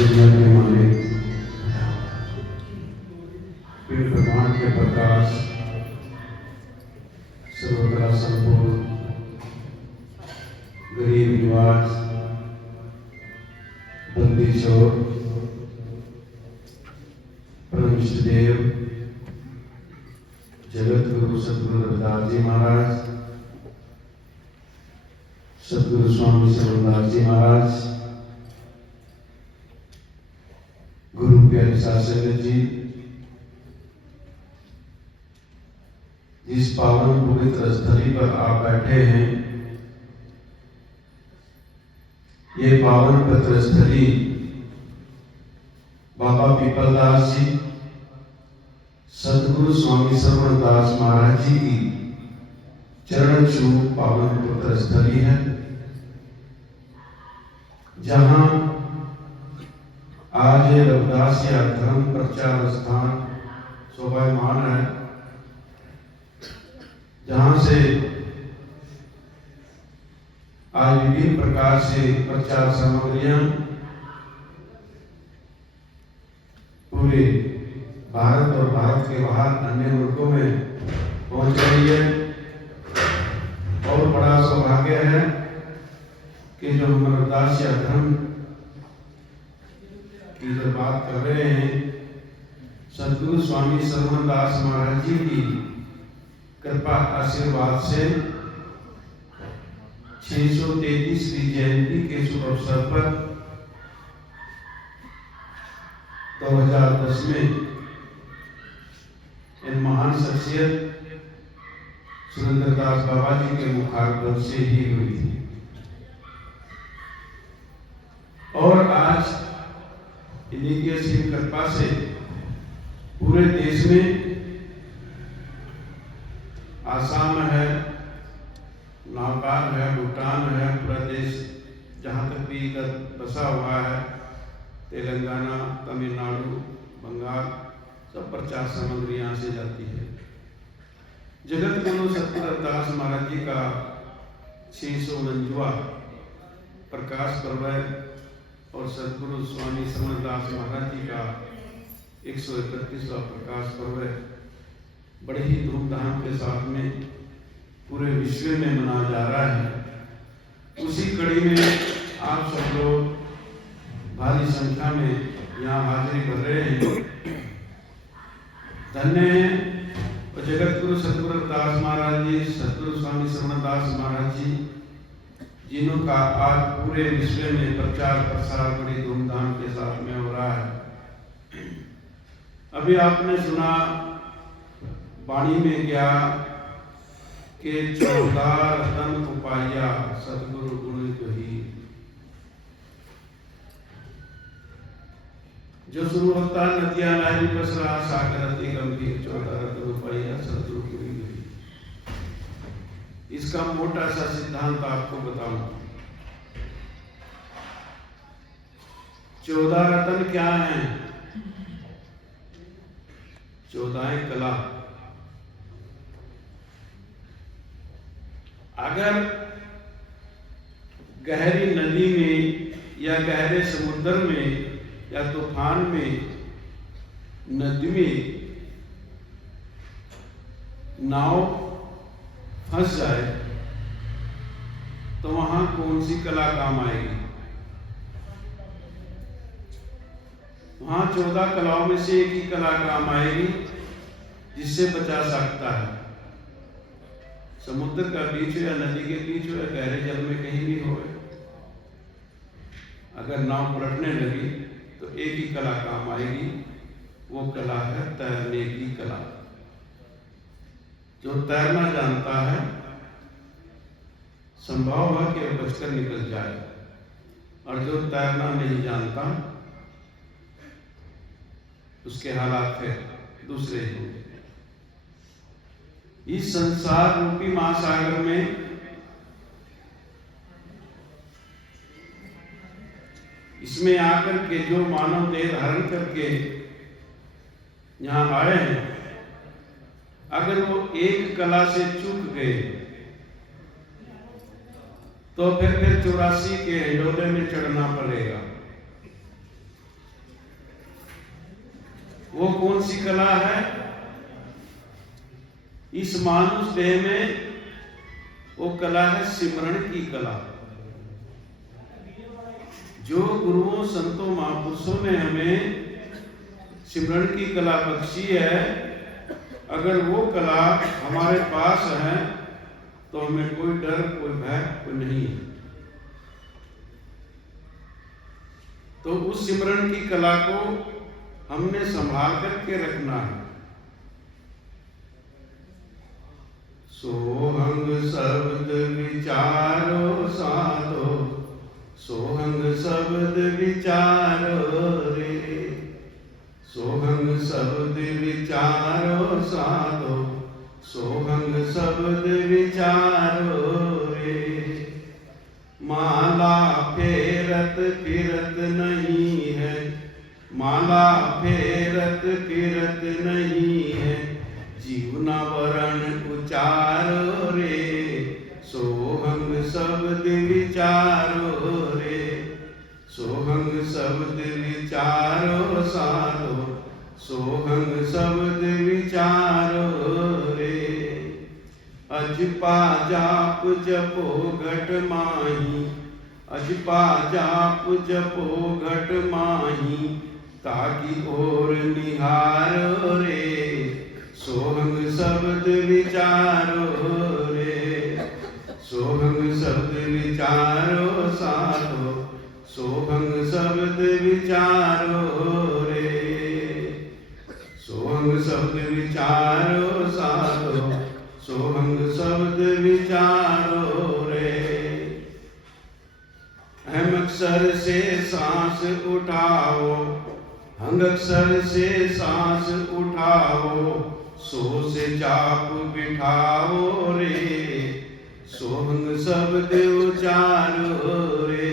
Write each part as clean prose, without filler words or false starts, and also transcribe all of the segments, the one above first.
दुनिया के मालिक, फिर भगवान के प्रकाश, सर्वत्र संपूर्ण, गरीब निवास, बंदी चोर, परम इष्ट देव, जगत गुरु सतगुरु रविदास जी महाराज, सतगुरु स्वामी शरणदास जी महाराज, गुरु प्यारे शासन जी, जिस पावन पवित्र स्थली पर आप बैठे हैं, ये पावन पवित्र स्थली बाबा पीपलदास जी, सतगुरु स्वामी शरणदास महाराज जी की चरण छू पावन पवित्र स्थली है, जहां आज रविदास या धर्म प्रचार स्थान शोभायमान है, जहां से आज विभिन्न प्रकार से प्रचार सामग्रियां पूरे भारत और भारत के बाहर अन्य मुल्कों में पहुंच रही है। और बड़ा सौभाग्य है कि जो हम रविदास या धर्म की जो बात कर रहे हैं, सतगुरु स्वामी शरणदास महाराज जी की कृपा आशीर्वाद से 633वीं जयंती के शुभ अवसर पर 2010 में इन महान शख्सियत सुरेंद्रदास बाबा जी के मुखारबिंद से ही हुई थी। और आज इन्हीं की असीम कृपा से पूरे देश में, आसाम है, नेपाल है, भूटान है, पूरा देश जहाँ तक भी इधर बसा हुआ है, तेलंगाना, तमिलनाडु, बंगाल, सब प्रचार सामग्री यहाँ से जाती है। जगत गुरु सतगुरु रविदास महाराज जी का 649वां प्रकाश पर्व है और सतगुरु स्वामी शरणदास महाराज जी का 131वां प्रकाश पर्व है। बड़े ही धूमधाम के साथ में पूरे विश्व में मनाया जा रहा है। उसी कड़ी में आप सब लोग भारी संख्या में यहाँ हाजिरी भर रहे हैं। धन्य हैं और जगत गुरु सतगुरु रविदास महाराज जी, सतगुरु स्वामी शरणदास महाराज जी, जिनका आज पूरे विश्व में प्रचार प्रसार बड़ी धूमधाम के साथ में हो रहा है। अभी आपने सुना वाणी में क्या कि 14 रतन उपाया सतगुरु गुरु कही, जो शुरू होता नदियां नारी पसरा सागर अति गंभीर 14 रतन उपाया सतगुरु गुरु कही। इसका मोटा सा सिद्धांत आपको बताऊं। 14 रतन क्या हैं? 14 कला। अगर गहरी नदी में या गहरे समुद्र में या तूफान में, नदी में नाव फंस जाए तो वहां कौन सी कला काम आएगी? वहां 14 कलाओं में से एक ही कला काम आएगी जिससे बचा सकता है। समुद्र का बीच हो या नदी के बीच हो या गहरे जल में कहीं भी हो, अगर नाव पलटने लगी तो एक ही कला काम आएगी, वो कला है तैरने की कला। जो तैरना जानता है संभव है कि वो बचकर निकल जाए, और जो तैरना नहीं जानता उसके हालात फिर दूसरे ही होंगे। इस संसार रूपी महासागर में इसमें आकर के जो मानव देह धारण करके यहाँ आए हैं, अगर वो एक कला से चूक गए तो फिर 84 के हिंडोले में चढ़ना पड़ेगा। वो कौन सी कला है? इस मानुष देह में वो कला है सिमरण की कला। जो गुरुओं संतों महापुरुषों ने हमें सिमरण की कला बख्शी है, अगर वो कला हमारे पास है तो हमें कोई डर, कोई भय, कोई नहीं है। तो उस सिमरण की कला को हमने संभाल करके रखना है। सोहंग शब्द विचारो साधो, सोहंग शब्द विचारो रे, सोहंग शब्द विचारो साधो, सोहंग शब्द विचारो रे। माला फेरत फिरत नहीं है, माला फेरत फिरत नहीं है, जीवना वरण उचारो रे, सोहंग शब्द विचारो रे, सोहंग शब्द विचारो साधो, सोहंग शब्द विचारो रे। अजपा जाप जपो घट माही, अजपा जाप जपो घट माही, ताकि और निहारो रे, सोहंग शब्द विचारो रे, सोहंग शब्द विचारो साधो, सोहंग शब्द विचारो रे, सोहंग शब्द विचारो साधो, सोहंग शब्द विचारो रे। अहम अक्षर से सांस उठाओ, हंग अक्षर से सांस उठाओ, सो से जाप बिठाओ रे, सोहंग शब्द उचारो रे,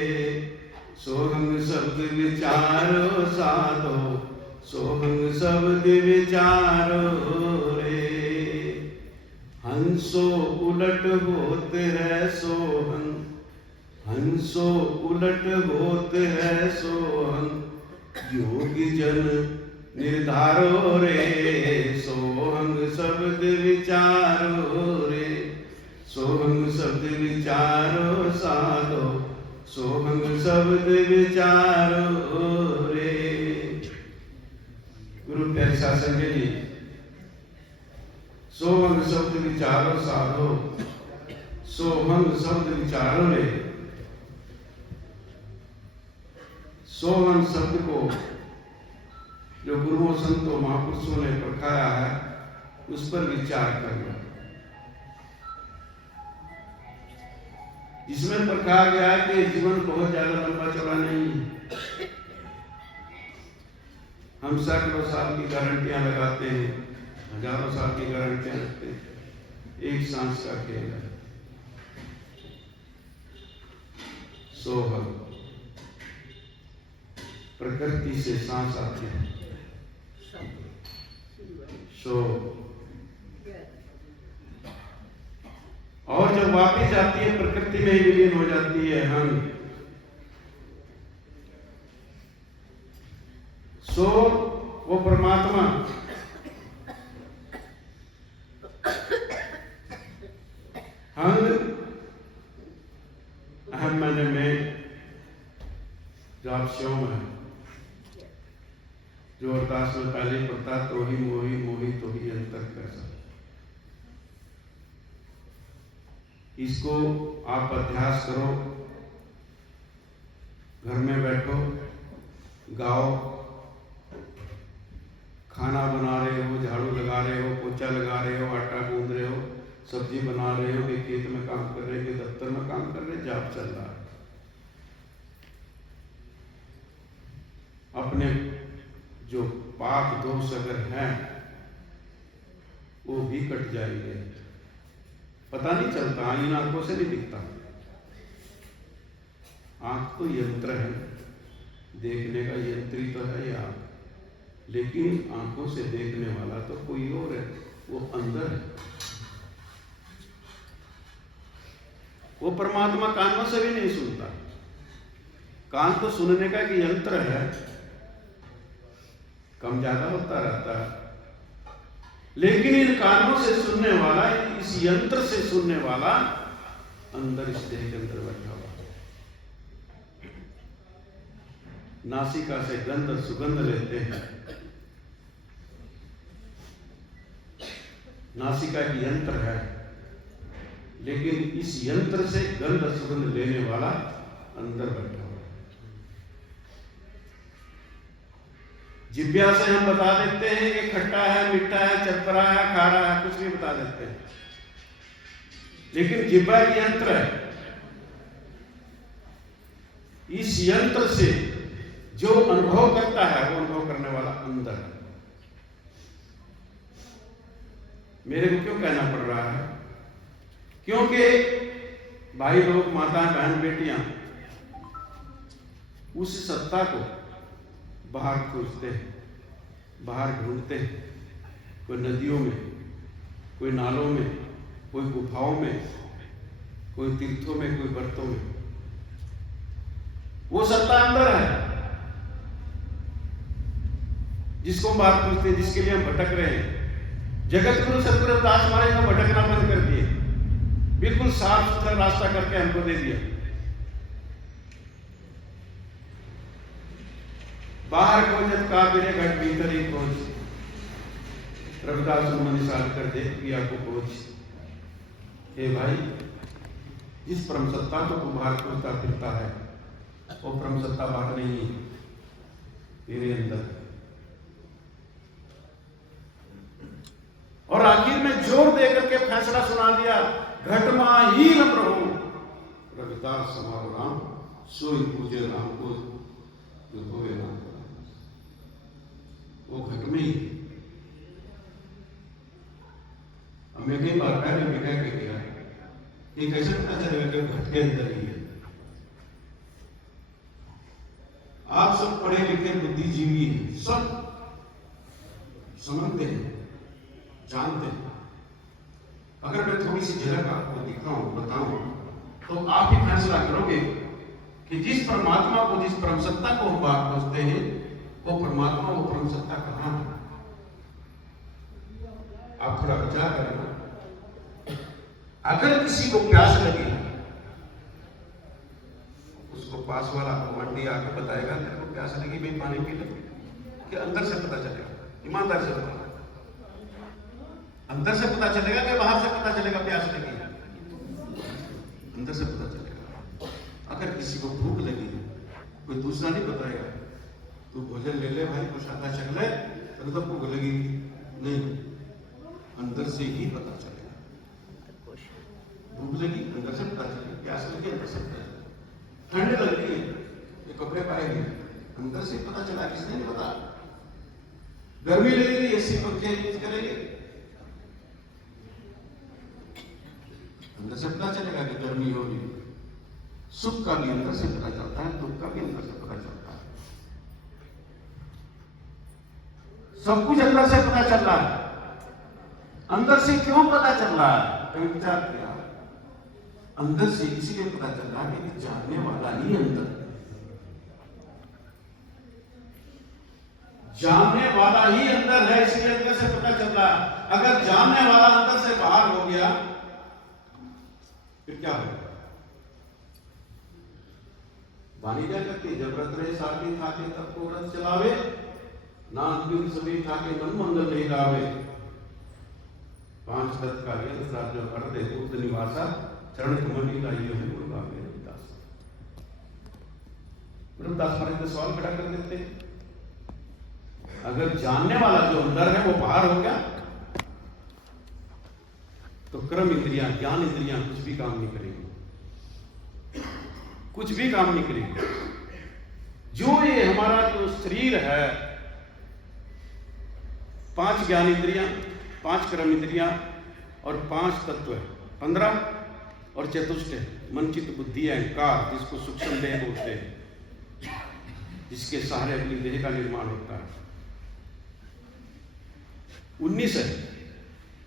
सोहंग शब्द विचारो साधो, सोहंग शब्द विचारो रे। हंसो उलट होत है सोहंग, हंसो उलट होत है सोहंग, योगी जन निर्धारो रे, सोहंग शब्द विचारो रे, सोहंग शब्द विचारो साधो, सोहंग शब्द विचारो रे। गुरु प्यारे शासन जी, सोहंग शब्द विचारो साधो, सोहंग शब्द विचारो रे। सोहंग शब्द को जो गुरुओं संतों महापुरुषों ने परखाया है, उस पर विचार करना। जिसमें परखाया गया है कि जीवन बहुत ज्यादा लंबा चौड़ा नहीं है। हम सैकड़ों साल की गारंटियां लगाते हैं, हजारों साल की गारंटियां रखते हैं, एक सांस का खेल है। सोहंग, प्रकृति से सांस आती है, सो, और जब वापस जाती है प्रकृति में ही विलीन हो जाती है हंग। सो वो परमात्मा हंग अहम मैंने में जो आप श्योम है, जो अरदास में पहले पढ़ता, तो ही मोही मोही तो ही अंतर कैसा। इसको आप अभ्यास करो, घर में बैठो, गाओ, खाना बना रहे हो, झाड़ू लगा रहे हो, पोछा लगा रहे हो, आटा गूंद रहे हो, सब्जी बना रहे हो, कि खेत में काम कर रहे हो, कि दफ्तर में काम कर रहे हो, जाप चल रहा है। अपने जो पाप दोष अगर हैं वो भी कट जाएंगे। पता नहीं चलता, इन आंखों से नहीं दिखता। आंख तो यंत्र है, देखने का यंत्र ही तो है ये आंख, लेकिन आंखों से देखने वाला तो कोई और है, वो अंदर है। वो परमात्मा कानों से भी नहीं सुनता। कान तो सुनने का एक यंत्र है, कम ज्यादा होता रहता है। लेकिन इन कानों से सुनने वाला, इस यंत्र से सुनने वाला अंदर इस देह के अंदर बैठा हुआ है। नासिका से गंध और सुगंध लेते हैं। नासिका की यंत्र है, लेकिन इस यंत्र से गंध और सुगंध लेने वाला अंदर बैठा हुआ है। जिह्वा से हम बता देते हैं कि खट्टा है, मीठा है, चटपटा है, खारा है, कुछ भी बता देते हैं, लेकिन जिह्वा की यंत्र है। इस यंत्र से जो अनुभव करता है वो अनुभव करने वाला अंदर है। मेरे को क्यों कहना पड़ रहा है? क्योंकि भाई लोग, माताएं, बहन, बेटियां उस सत्ता को बाहर खोजते हैं, बाहर ढूंढते हैं। कोई नदियों में, कोई नालों में, कोई गुफाओं में, कोई तीर्थों में, कोई व्रतों में। वो सत्ता अंदर है जिसको हम बाहर खोजते हैं, जिसके लिए हम भटक रहे हैं। जगत गुरु सतगुरु रविदास महाराज ने भटकना बंद कर दिए, बिल्कुल साफ सुथरा रास्ता करके हमको दे दिया। बाहर खोजत का बिरे घट भीतर ही खोज, रविदास मनिसाल कर दे पिया को खोज। हे भाई, जिस परम सत्ता को तू बाहर खोजता फिरता है, वो परम सत्ता बाहर नहीं है, तेरे अंदर। और आखिर में जोर दे करके फैसला सुना दिया, घटमा ही न प्रभु रविदास समारो राम, सोई पूजे राम को जो होवे नाम। वो घट में ही। अब मैं कई बार पहले भी कह के गया, ये कैसे पता चलेगा कि घट के अंदर ही है? आप सब पढ़े लिखे बुद्धिजीवी हैं, सब समझते हैं, जानते हैं। अगर मैं थोड़ी सी झलक आपको दिखाऊं, बताऊं, तो आप ही फैसला करोगे कि जिस परमात्मा को, जिस परम सत्ता को हम बात खोजते हैं, वो परमात्मा, वो परम सत्ता कहां है? आप थोड़ा विचार करना। अगर किसी को प्यास लगी, उसको पास वाला मंडी आके बताएगा तेरे को प्यास लगी, भाई पानी पी ले, कि अंदर से पता चलेगा? ईमानदार से बताओ, अंदर से पता चलेगा कि बाहर से पता चलेगा प्यास लगी? अंदर से पता चलेगा। अगर किसी को भूख लगी, कोई दूसरा नहीं बताएगा, तू भोजन ले ले भाई, प्रसादा चख ले, तो भूख लगी नहीं, अंदर से ही पता चलेगा। भूख लगी अंदर से पता चलेगा, प्यास लगी अंदर से पता चलेगा, ठंड लग रही है ये कपड़े पाएंगे, अंदर से पता चला, किसने नहीं पता? गर्मी लगेगी, एसी पंखे यूज करेंगे, अंदर से पता चलेगा कि गर्मी होगी। सुख का भी अंदर से पता चलता है, दुख का भी अंदर से पता चलता है। सब कुछ अंदर से पता चल रहा है। अंदर से क्यों पता चल रहा है? कभी विचार किया? अंदर से इसीलिए पता चल रहा है कि जानने वाला ही अंदर, जानने वाला ही अंदर है, इसलिए अंदर से पता चल रहा है। अगर जानने वाला अंदर से बाहर हो गया फिर क्या होगा? वाणी क्या करती? जब व्रत रहे साथी थाके तब को व्रत चलावे, नाम बिन सभी थाके मन मंगल नहीं गावे। 5 तत्व का यंत्र साथ जो कर दे उक्त निवासा, चरण कमल लाइए है गुरु गावे रविदास। रविदास महाराज ने सवाल खड़ा कर देते हैं, अगर जानने वाला जो अंदर है वो बाहर हो गया तो कर्म इंद्रियां, ज्ञान इंद्रियां कुछ भी काम नहीं करेंगी, कुछ भी काम नहीं करेंगे। जो ये हमारा जो शरीर है, 5 ज्ञान इंद्रियां, 5 कर्म इंद्रियां और 5 तत्व है, 15 और चतुष्ट है, मन चित्त बुद्धि अहंकार, जिसको सूक्ष्म देह बोलते हैं, जिसके सहारे अपनी देह का निर्माण होता है। 19 है,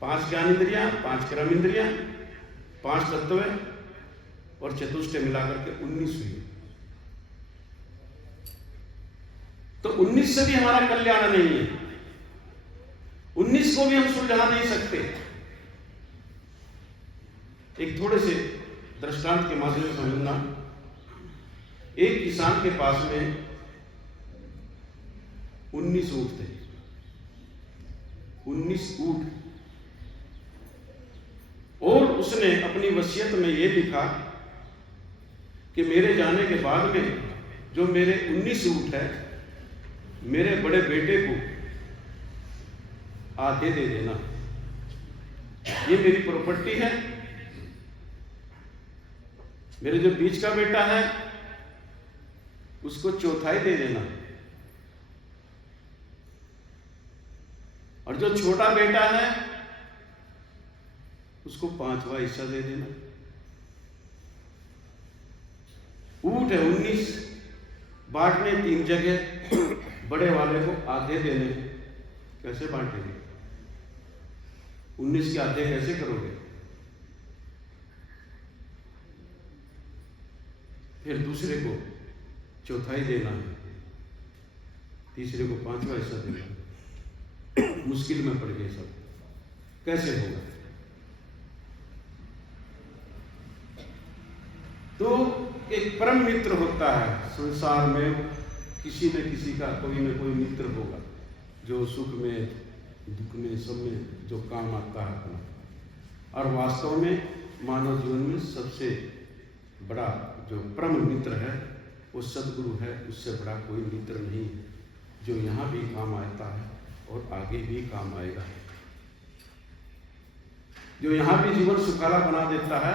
5 ज्ञान इंद्रियां, 5 कर्म इंद्रियां, 5 तत्व और चतुष्ट मिलाकर के 19 हुई। तो 19 से भी हमारा कल्याण नहीं है, 19 को भी हम सुलझा नहीं सकते। एक थोड़े से दृष्टांत के माध्यम से समझना। एक किसान के पास में 19 ऊंट थे, 19 ऊंट, और उसने अपनी वसीयत में यह लिखा कि मेरे जाने के बाद में जो मेरे 19 ऊंट है, मेरे बड़े बेटे को आधे दे देना, ये मेरी प्रॉपर्टी है। मेरे जो बीच का बेटा है उसको चौथाई दे देना, और जो छोटा बेटा है उसको 5वां हिस्सा दे देना। ऊंट है 19, बांटने 3 जगह, बड़े वाले को आधे देने, कैसे बांटेंगे? 19 के आधे कैसे करोगे? फिर दूसरे को चौथाई देना है, तीसरे को 5वां हिस्सा देना। मुश्किल में पड़ गए सब, कैसे होगा? तो एक परम मित्र होता है संसार में, किसी न किसी का कोई न कोई मित्र होगा जो सुख में दुख में सब में जो काम आता है अपना। और वास्तव में मानव जीवन में सबसे बड़ा जो परम मित्र है वो सदगुरु है। उससे बड़ा कोई मित्र नहीं है, जो यहाँ भी काम आता है और आगे भी काम आएगा, जो यहाँ भी जीवन सुखाला बना देता है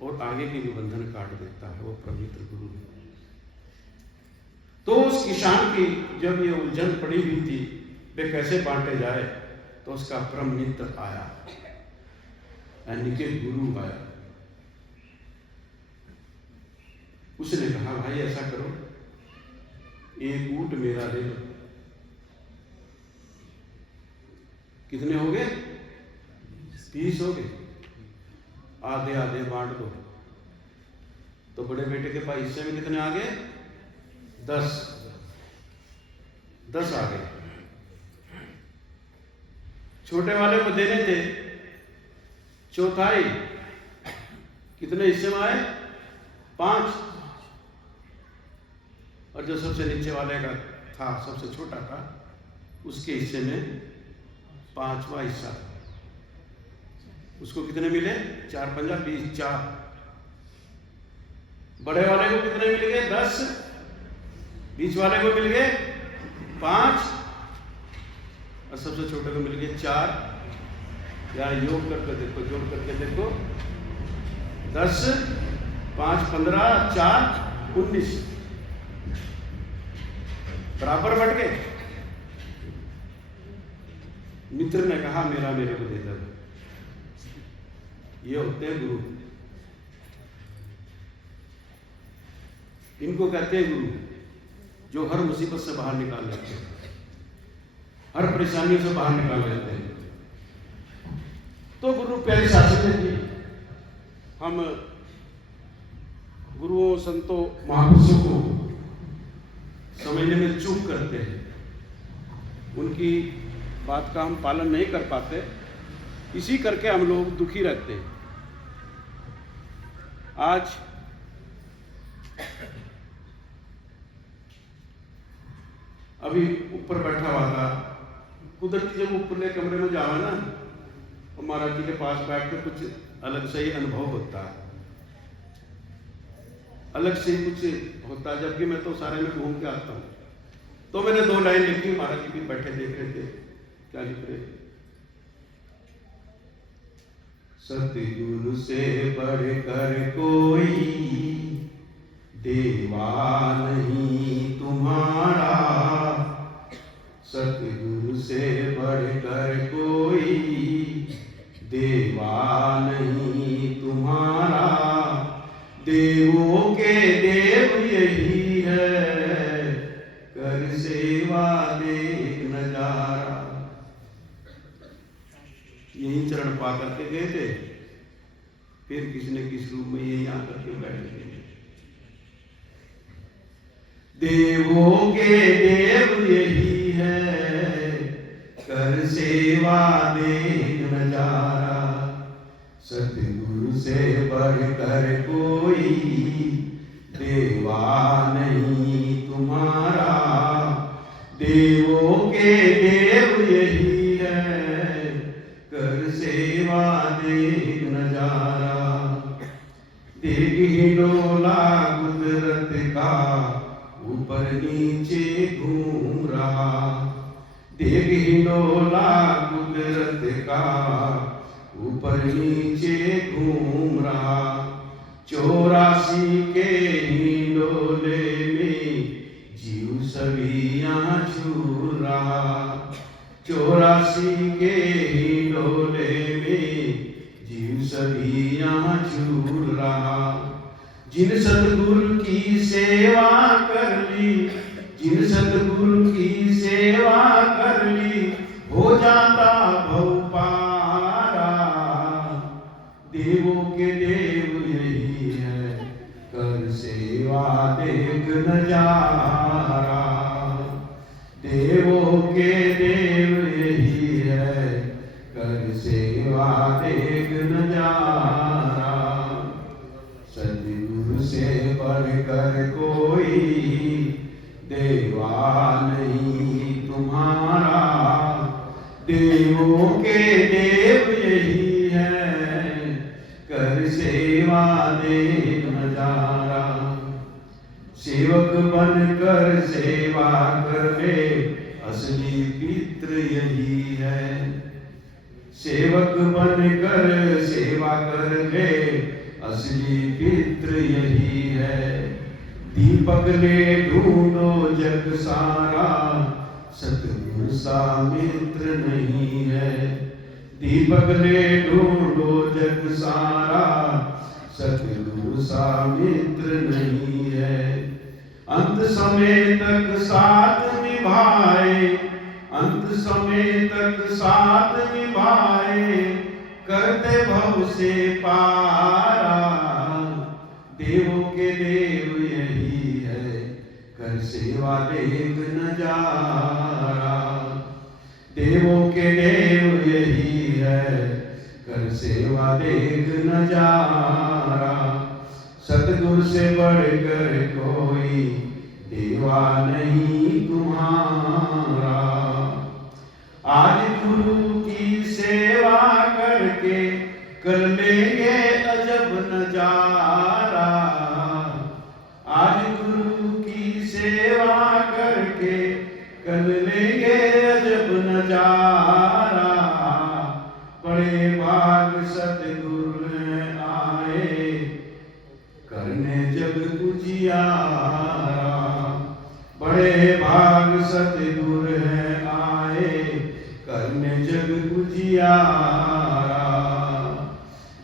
और आगे के भी बंधन काट देता है, वो पवित्र गुरु है। तो उस किसान की जब ये उलझन पड़ी हुई थी वे कैसे बांटे जाए, तो उसका परम मित्र आया, यानी कि गुरु आया। उसने कहा भाई ऐसा करो, एक ऊंट मेरा ले लो। कितने हो गए? 20 हो गए, आधे आधे बांट दो। तो बड़े बेटे के पास हिस्से में कितने आ गए? 10 आ गए। छोटे वाले को देने थे चौथाई, कितने हिस्से में आए? 5। और जो सबसे नीचे वाले का था, सबसे छोटा था, उसके हिस्से में 5वां हिस्सा। उसको कितने मिले? 4 पंजा 20, 4। बड़े वाले को कितने मिल गए? 10। बीच वाले को मिल गए 5, और सबसे छोटे को मिल गए 4। यार योग करके देखो, जोड़ करके देखो, 10, 5, 15, 4, 19 बराबर बट गए। मित्र ने कहा मेरा मेरे को दे दो। ये होते हैं गुरु, इनको कहते हैं गुरु, जो हर मुसीबत से बाहर निकाल लेते हैं, हर परेशानियों से बाहर निकाल लेते हैं। तो गुरु प्यारी शास्त्री जी, हम गुरुओं संतों महापुरुषों को समझने में चूक करते हैं, उनकी बात का हम पालन नहीं कर पाते, इसी करके हम लोग दुखी रहते हैं। आज अभी ऊपर बैठा हुआ था, कुदरती जब ऊपरले कमरे में जाओ ना, और महाराज जी के पास बैठ कर कुछ अलग से ही अनुभव होता है, अलग से ही कुछ होता है। जबकि मैं तो सारे में घूम के आता हूँ। तो मैंने 2 लाइन लिखी, महाराज जी भी बैठे देख रहे थे, क्या लिख रहे? सतगुरु से बढ़कर कोई देवा नहीं तुम्हारा, सतगुरु से बढ़कर कोई देवा नहीं तुम्हारा, देवों के देव यही है, कर सेवा देख नजारा। यही चरण पा करके गए थे, फिर किसी न किसी रूप में यही आकर के बैठ गए। देवों के देव यही है, कर सेवा देख नजारा। सतगुरु से बढ़कर कोई देवा नहीं तुम्हारा। देवों के देव यही है, कर सेवा देख नजारा। देख हिडोला कुदरत का ऊपर नीचे घूम रहा। देख हिडोला कुदरत का ऊपर नीचे घूम रहा। 84 के हिडोले में जीव सभी यहाँ झूल रहा। 84 के हिडोले में जीव सभी यहाँ झूल रहा। जिन सतगुरु की सेवा कर ली, जिन सतगुरु की सेवा कर ली, हो जाता भव पारा। देवों के देव यही है, कर सेवा देख नजारा। देवों के देव यही है, कर सेवा देख नजारा। सतगुरु से बढ़कर कोई देवा नहीं तुम्हारा। देवों के देव यही है, कर सेवा देख नजारा। सेवक बनकर सेवा कर ले, असली मित्र यही है। सेवक बनकर सेवा कर ले, असली मित्र यही है। दीपक ले ढूंढो जग सारा, सतगुरु सा मित्र नहीं है। दीपक ले ढूंढो जग सारा, सतगुरु सा मित्र नहीं है। अंत समय तक साथ निभाए, अंत समय तक साथ निभाए, करते भव से पारा। देवों के देव यही है, कर सेवा देख नजारा। देवों के देव यही है, कर सेवा देख नजारा। सतगुरु से बढ़कर कोई देवा नहीं तुम्हारा। आज गुरु की सेवा करके कर लेंगे अजब नजारा। आज गुरु की सेवा करके कर लेंगे अजब नजारा। बड़े भाग सतगुरु आए, करने जग उजियारा। बड़े भाग सतगुरु आए, करने जग उजियारा।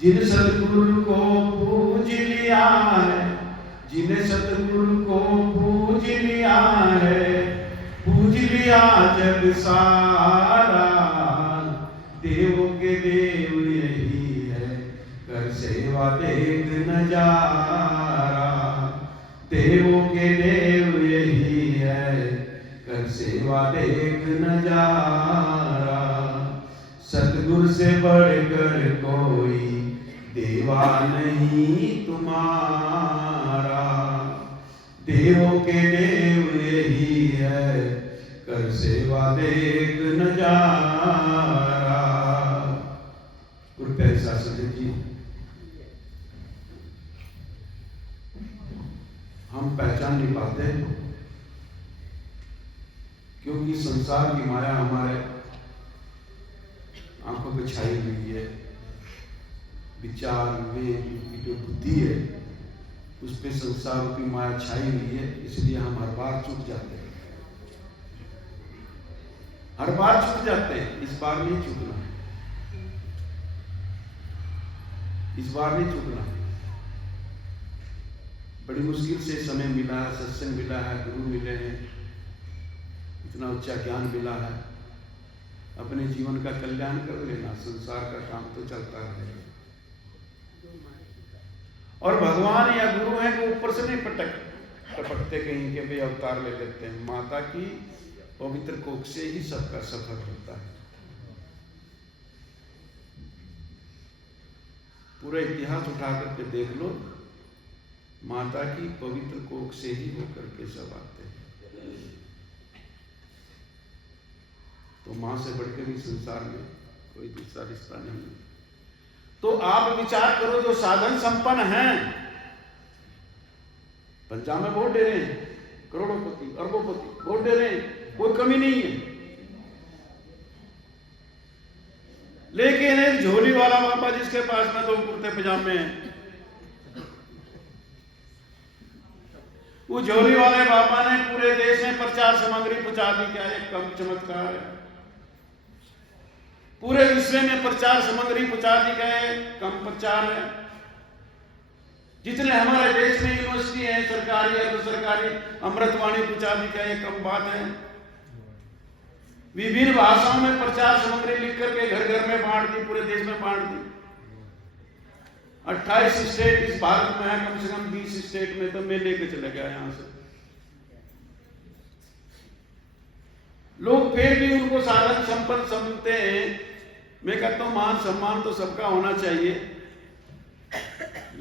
जिन सतगुरु को पूज लिया है, जिन सतगुरु को पूज लिया है, पूज लिया जग सारा। देवों के देव यही है, कर सेवा देख नजारा। देवों के देव यही है, कर सेवा देख नजारा। सतगुरु से बढ़कर कोई देवा नहीं तुम्हारा। देवों के देव यही है, कर सेवा देख नजारा। गुरु प्यारे शास्त्री जी, हम पहचान नहीं पाते क्योंकि संसार की माया हमारे आंखों पे छाई हुई है। विचार विवेक की जो बुद्धि है उस पे संसार की माया छाई हुई है, इसलिए हम हर बार चूक जाते हैं। हर बार चूक जाते हैं, इस बार नहीं चूकना, इस बार नहीं चूकना। बड़ी मुश्किल से समय मिला है, सत्संग मिला है, गुरु मिले हैं, इतना उच्चा ज्ञान मिला है। अपने जीवन का कल्याण कर लेना, संसार का काम तो चलता रहेगा। और भगवान या गुरु है वो ऊपर से नहीं पटक, टपकते कहीं के भी अवतार ले लेते हैं। माता की पवित्र कोख से ही सबका सफर होता है। पूरा इतिहास उठा करके देख लो, माता की पवित्र कोख से ही होकर के सब आते हैं। तो मां से बढ़कर भी संसार में कोई दूसरा रिश्ता नहीं है। तो आप विचार करो, जो साधन संपन्न हैं, पंजाब में वोट दे रहे हैं, करोड़ोंपति अरबोंपति वोट दे रहे हैं, कोई कमी नहीं है। लेकिन एक झोली वाला बाबा जिसके पास में 2 कुर्ते पजामे हैं, वो झोली वाले बाबा ने पूरे देश में प्रचार सामग्री पहुंचा दी। क्या एक कम चमत्कार है? पूरे विश्व में प्रचार सामग्री पहुंचा दी गए, कम प्रचार है। जितने हमारे देश में यूनिवर्सिटी है, सरकारी अर्ध सरकारी, अमृतवाणी पहुंचा दी गए, कम बात है। विभिन्न भाषाओं में प्रचार सामग्री लिख करके घर घर में बांट दी, पूरे देश में बांट दी। 28 स्टेट इस भारत में है, कम से कम 20 स्टेट में तो मैं लेके चला गया यहां से। लोग फिर भी उनको साधन संपन्न समझते हैं। मैं कहता हूं मान सम्मान तो सबका होना चाहिए,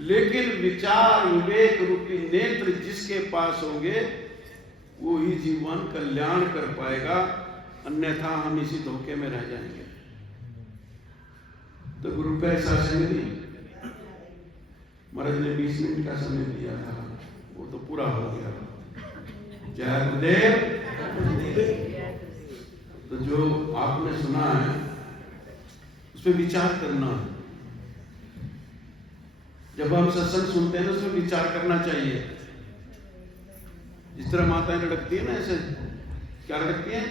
लेकिन विचार विवेक रूपी नेत्र जिसके पास होंगे वो ही जीवन कल्याण कर पाएगा, अन्यथा हम इसी धोखे में रह जाएंगे। तो गुरु का ऐसा समय नहीं, महाराज ने 20 मिनट का समय दिया था, वो तो पूरा हो गया। जय गुरुदेव। तो जो आपने सुना है उस पर विचार करना है। जब हम सत्संग सुनते हैं तो उसमें विचार करना चाहिए। जिस तरह माताएं रड़कती है ना, ऐसे क्या रड़कती है?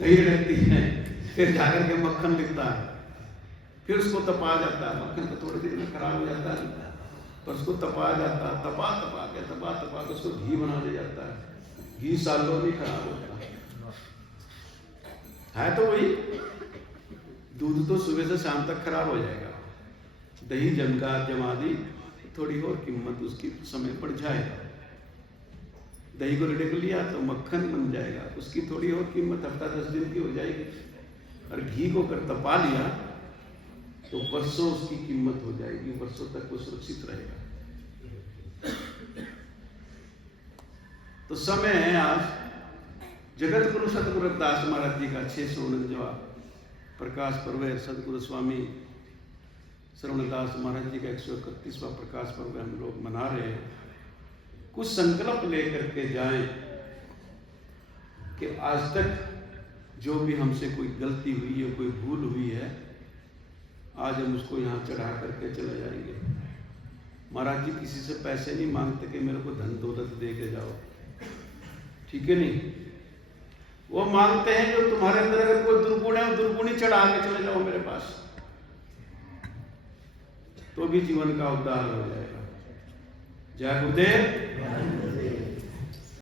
दही रड़कती है, फिर जाकर के मक्खन लिखता है, फिर उसको तपा जाता है। मक्खन तो थोड़ी देर में खराब हो जाता है, पर उसको तपा जाता है, तपा के उसको घी बना दिया जाता है। घी सालों में खराब होता है तो वही। दूध तो सुबह से शाम तक खराब हो जाएगा। दही जमा दी, थोड़ी और कीमत उसकी समय बढ़ जाएगा। दही को रिड़क लिया तो मक्खन बन जाएगा, उसकी थोड़ी और कीमत हफ्ता 10 दिन की हो जाएगी। और घी को कर तपा लिया तो वर्षों उसकी कीमत हो जाएगी, वर्षों तक वो सुरक्षित रहेगा। तो समय है आज जगत गुरु सतगुरु रविदास महाराज जी का 649वां प्रकाश पर्व है। सदगुरु स्वामी श्रवणदास महाराज जी का 131वां प्रकाश पर्व हम लोग मना रहे हैं। कुछ संकल्प लेकर के जाएं कि आज तक जो भी हमसे कोई गलती हुई है, कोई भूल हुई है, आज हम उसको यहाँ चढ़ा करके चले जाएंगे। महाराज जी किसी से पैसे नहीं मांगते कि मेरे को धन दौलत दे के जाओ, ठीक है नहीं। वो मांगते हैं जो तुम्हारे अंदर अगर कोई दुर्गुण है, वो दुर्गुण ही चढ़ा के चले जाओ मेरे पास, तो भी जीवन का उद्धार हो जाएगा। जय गुरुदेव।